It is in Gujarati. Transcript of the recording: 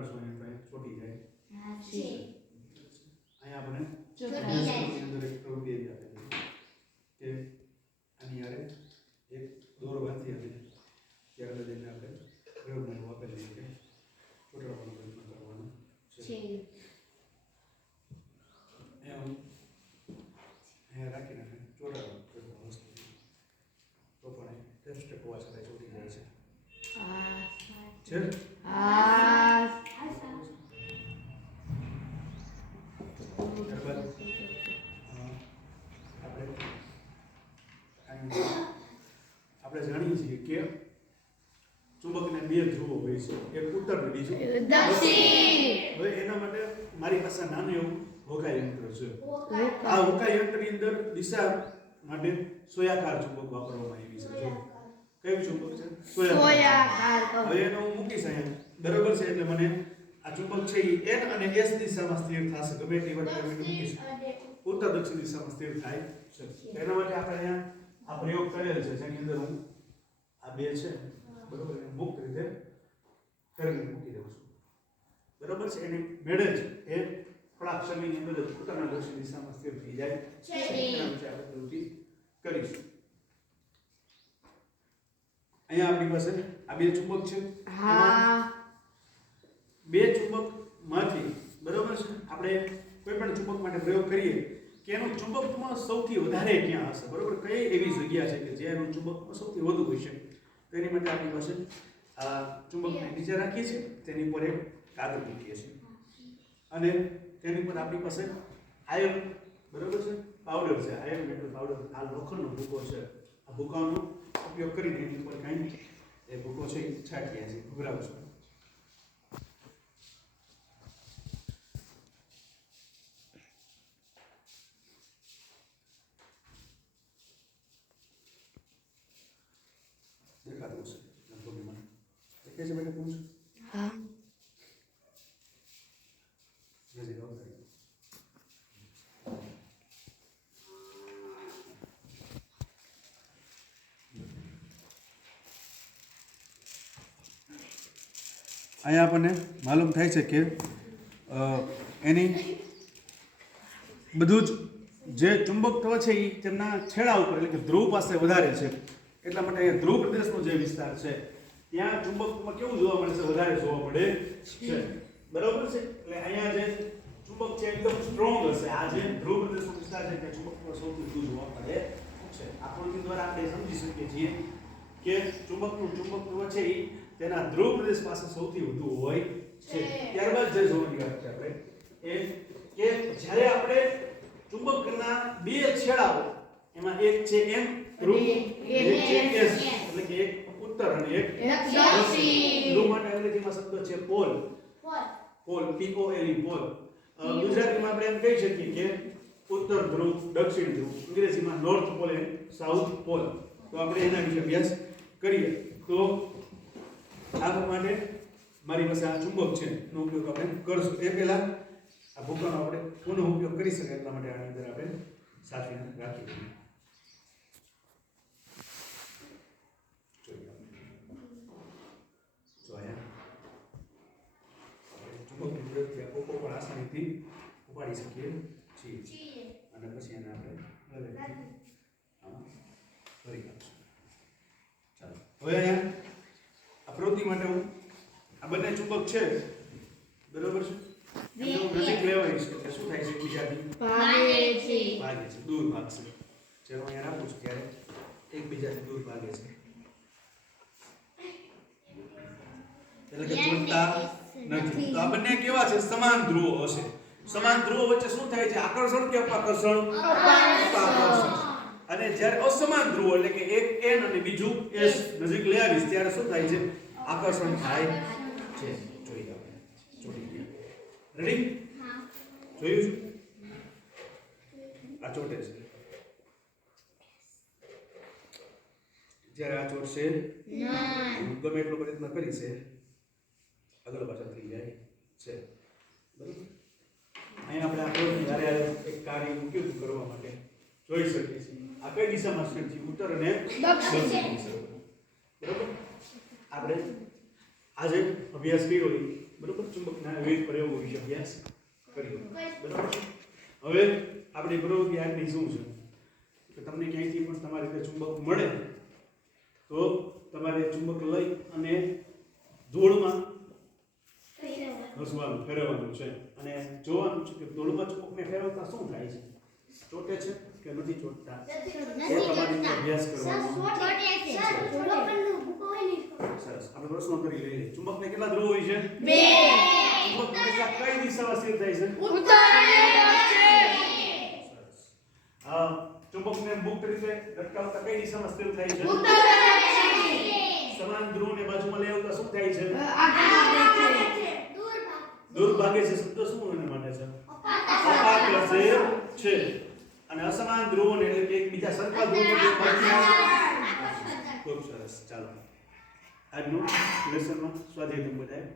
ચોટાડશું અહીંયા તો ચોટી જાય છે અહીંયા આપણે ચોટી જાય ની અંદર એક પ્રવૃત્તિ એવી આપેલી કે આની યારે એક દોરો બાંધી આપે ત્યારે લઈને આપણે પ્રયોગમાં એવું આપેલું છે કે ચોટાડવાનો પ્રયત્ન કરવાનો છે છે એમ અહીંયા રાખીને ચોટાડવાનો પ્રયત્ન વસ્તુ તો પણ ટેસ્ટ હોવા છતાં ચોટી જાય છે છે ત્યારબાદ આપણે જાણીએ છીએ કે ચુંબકને બે ધ્રુવો હોય છે એક ઉત્તર અને બીજું દક્ષિણ હવે એના માટે મારી પાસે નાનું એવું હોકા યંત્ર છે આ હોકા યંત્રની અંદર દિશા માટે સોયાકાર ચુંબક વાપરવામાં આવી છે જો કયું ચુંબક છે સોયાકાર હવે એનો હું મૂકીશ અહીંયા બરાબર છે એટલે મને આ ચુંબક છે એ n અને s દિશામાં સ્થિર થશે ગમે તે વખતે મૂકીશ ઉત્તર દક્ષિણ દિશામાં સ્થિર થાય છે એના માટે આપણે અહીંયા આ પ્રયોગ કરેલ છે જેની અંદર હું આ બે છે બરોબર એને મુક્ત રીતે કરીને મૂકી દઉં છું બરોબર છે એની મેળે જ એ થોડાક સમયની અંદર જ ઉત્તર અને દક્ષિણ દિશામાં સ્થિર થઈ જાય છે એના વિશે આપણે પ્રવૃત્તિ કરીશું અહીંયા આપણી પાસે આ બે ચુંબક છે બે ચુંબકમાંથી બરોબર છે આપણે કોઈ પણ ચુંબક માટે પ્રયોગ કરીએ કે એનું ચુંબકમાં સૌથી વધારે ક્યાં હશે બરોબર કઈ એવી જગ્યા છે કે જેનું ચુંબકમાં સૌથી વધુ હોય છે તેની માટે આપણી પાસે આ ચુંબકને નીચે રાખીએ છીએ તેની પર એક કાગળ મૂકીએ છીએ અને તેની પર આપણી પાસે આયર્ન બરોબર છે પાવડર છે આયર્ન મેટલ પાવડર આ લોખંડનો ભૂકો છે આ ભૂકાનો ઉપયોગ કરીને એની પર કાંઈ એ ભૂકો છે એ છાંટ્યા છે ઉભરાવશું દેખાતું છે લંબોડીમાં દેખાય છે બેટા પૂછ હા જલ્દી આવો અહીંયા આપણને માલુમ થાય છે કે એની બધું જ જે ચુંબકત્વ છે એ તેમના છેડા ઉપર એટલે કે ધ્રુવ પાસે વધારે છે એટલા માટે અહીંયા ધ્રુવ પ્રદેશનો જે વિસ્તાર છે ત્યાં ચુંબકમાં કેવું જોવા મળે છે વધારે જોવા મળે છે બરાબર છે એટલે અહીંયા જે ચુંબક છે એકદમ સ્ટ્રોંગ હશે આ જે ધ્રુવ પ્રદેશનો વિસ્તાર છે ત્યાં ચુંબકત્વ સૌથી વધુ જોવા મળે છે આકૃતિ દ્વારા આપણે સમજી શકીએ છીએ કે ચુંબકનું ચુંબકત્વ છે એ તેના ધ્રુવ પ્રદેશ પાસે સૌથી વધુ હોય છે ત્યારબાદ જે જોવાની વાત છે આપણે એ કે જ્યારે આપણે ચુંબકના બે છેડાઓ એમાં એક છે m ધ્રુવ એક છે s એટલે કે એક ઉત્તર અને એક દક્ષિણ ધ્રુવ માટે અંગ્રેજીમાં શબ્દ છે pole pole p o l e pole ગુજરાતીમાં આપણે એમ કહી શકીએ કે ઉત્તર ધ્રુવ દક્ષિણ ધ્રુવ અંગ્રેજીમાં north pole and south pole તો આપણે એના વિશે અભ્યાસ કરીએ તો આ માટે મારી પાસે આ ચુંબક છે એનો ઉપયોગ આપણે કરશું એ પહેલા આ ભૂકાનો આપણે પુનઃ ઉપયોગ કરી શકીએ એટલા માટે આની અંદર આપણે સાચવીને રાખીએ ચુંબકની મદદથી આ કોકો પણ આસાનીથી ઉપાડી શકીએ છીએ અને પછી એને આપણે આમાં ભરી નાખશું ચાલો હવે અહીંયા આ પ્રવૃત્તિ માટે હું આ બંને ચુંબક છે બરોબર છે એમનો નજીક લેવાય છે એટલે શું થાય છે એકબીજાથી ભાગે છે દૂર ભાગશે જેનો અહીંયા રાખું છું ત્યારે એકબીજાથી દૂર ભાગે છે એટલે કે જોડતા નથી તો આ બંને કેવા છે સમાન ધ્રુવો હશે સમાન ધ્રુવો વચ્ચે શું થાય છે આકર્ષણ કે અપાકર્ષણ અપાકર્ષણ અને જ્યારે અસમાન ધ્રુવો એટલે કે એક n અને બીજું s નજીક લઈ આવીશ ત્યારે શું થાય છે આકર્ષણ થાય છે જોઈ આપણે ચોટી ગયા રેડી હા જોયું છે આ ચોટે છે જ્યારે આ ચોટશે ગમે એટલો પ્રયત્ન કરી છે આગળ પાછળ થઈ જાય છે બરાબર અહીંયા આપણે આ જ્યારે એક કાર્ય મૂક્યું કરવા માટે જોઈ શકીએ છીએ આ કઈ દિશામાં છે ઉત્તર અને દક્ષિણ દિશા બરાબર આપણે આજે અભ્યાસ કર્યો હોય બરોબર, ચુંબકના વિવિધ પ્રયોગો વિશે અભ્યાસ કર્યો બરાબર છે. હવે આપણી પ્રવૃત્તિ આજની શું છે કે તમને ક્યાંયથી પણ તમારી રીતે ચુંબક મળે તો તમારે ચુંબક લઈ અને ધૂળમાં ઘસવાનું, ફેરવવાનું છે અને જોવાનું છે કે ધૂળમાં ચુંબકને ફેરવતા શું થાય છે, ચોટે છે કે નથી ચોટતા, એ તમારે અભ્યાસ કરવાનો. સરસ, આપણે પ્રશ્નો કરી લઈએ. ચુંબકને કેટલા ધ્રુવ હોય છે? 2. ચુંબક હંમેશા કઈ દિશામાં સ્થિર થાય છે? સરસ. ચુંબકને મુક્ત રીતે લટકાવતા કઈ દિશામાં સ્થિર થાય છે? સમાન ધ્રુવને બાજુમાં લઈ આવતા શું થાય છે? દૂર ભાગે છે. શબ્દ શું એને માટે છે? અપાકર્ષે છે. અને અસમાન ધ્રુવોને એટલે કે એકબીજા સરખા ધ્રુવોને બાજુમાં. ખૂબ સરસ. ચાલો આજનું લેસનમાં સ્વાધ્યાય નંબર 1